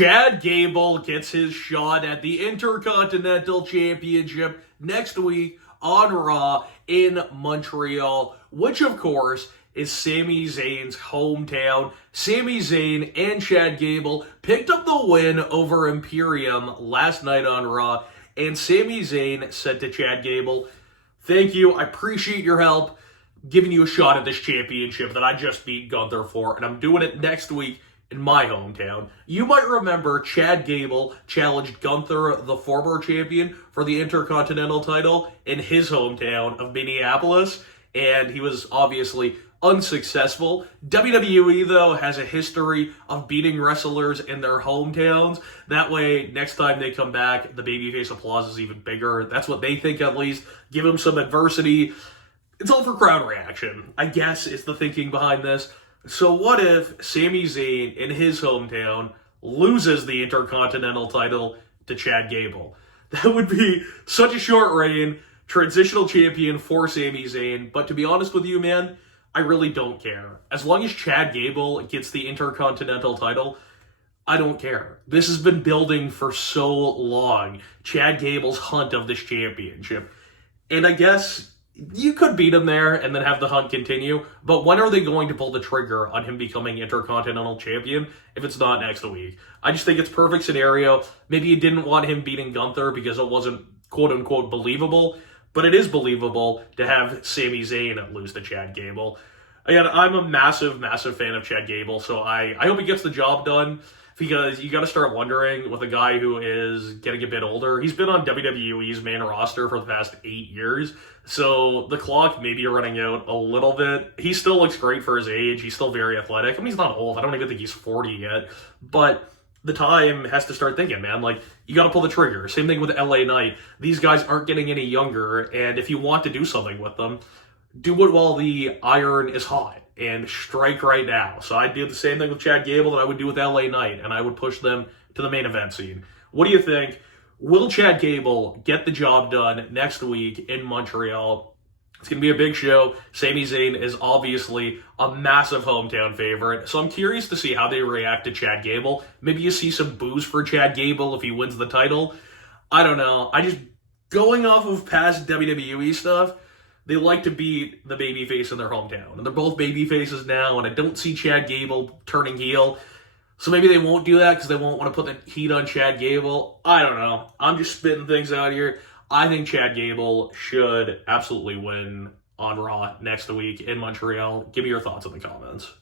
Chad Gable gets his shot at the Intercontinental Championship next week on Raw in Montreal, which of course is Sami Zayn's hometown. Sami Zayn and Chad Gable picked up the win over Imperium last night on Raw, and Sami Zayn said to Chad Gable, "Thank you, I appreciate your help giving you a shot at this championship that I just beat Gunther for, and I'm doing it next week in my hometown." You might remember Chad Gable challenged Gunther, the former champion, for the Intercontinental title in his hometown of Minneapolis, and he was obviously unsuccessful. WWE, though, has a history of beating wrestlers in their hometowns. That way, next time they come back, the babyface applause is even bigger. That's what they think, at least. Give them some adversity. It's all for crowd reaction, I guess, is the thinking behind this. So what if Sami Zayn, in his hometown, loses the Intercontinental title to Chad Gable? That would be such a short reign, transitional champion for Sami Zayn. But to be honest with you, man, I really don't care. As long as Chad Gable gets the Intercontinental title, I don't care. This has been building for so long. Chad Gable's hunt of this championship. And I guess you could beat him there and then have the hunt continue, but when are they going to pull the trigger on him becoming Intercontinental Champion if it's not next week? I just think it's perfect scenario. Maybe you didn't want him beating Gunther because it wasn't quote-unquote believable, but it is believable to have Sami Zayn lose to Chad Gable. Again, I'm a massive, massive fan of Chad Gable, so I hope he gets the job done, because you got to start wondering with a guy who is getting a bit older. He's been on WWE's main roster for the past 8 years, so the clock may be running out a little bit. He still looks great for his age. He's still very athletic. I mean, he's not old. I don't even think he's 40 yet, but the time has to start thinking, man. Like, you got to pull the trigger. Same thing with LA Knight. These guys aren't getting any younger, and if you want to do something with them, do it while the iron is hot and strike right now. So I'd do the same thing with Chad Gable that I would do with LA Knight, and I would push them to the main event scene. What do you think? Will Chad Gable get the job done next week in Montreal? It's going to be a big show. Sami Zayn is obviously a massive hometown favorite, so I'm curious to see how they react to Chad Gable. Maybe you see some boos for Chad Gable if he wins the title. I don't know. Going off of past WWE stuff, they like to beat the babyface in their hometown. And they're both babyfaces now, and I don't see Chad Gable turning heel. So maybe they won't do that because they won't want to put the heat on Chad Gable. I don't know. I'm just spitting things out here. I think Chad Gable should absolutely win on Raw next week in Montreal. Give me your thoughts in the comments.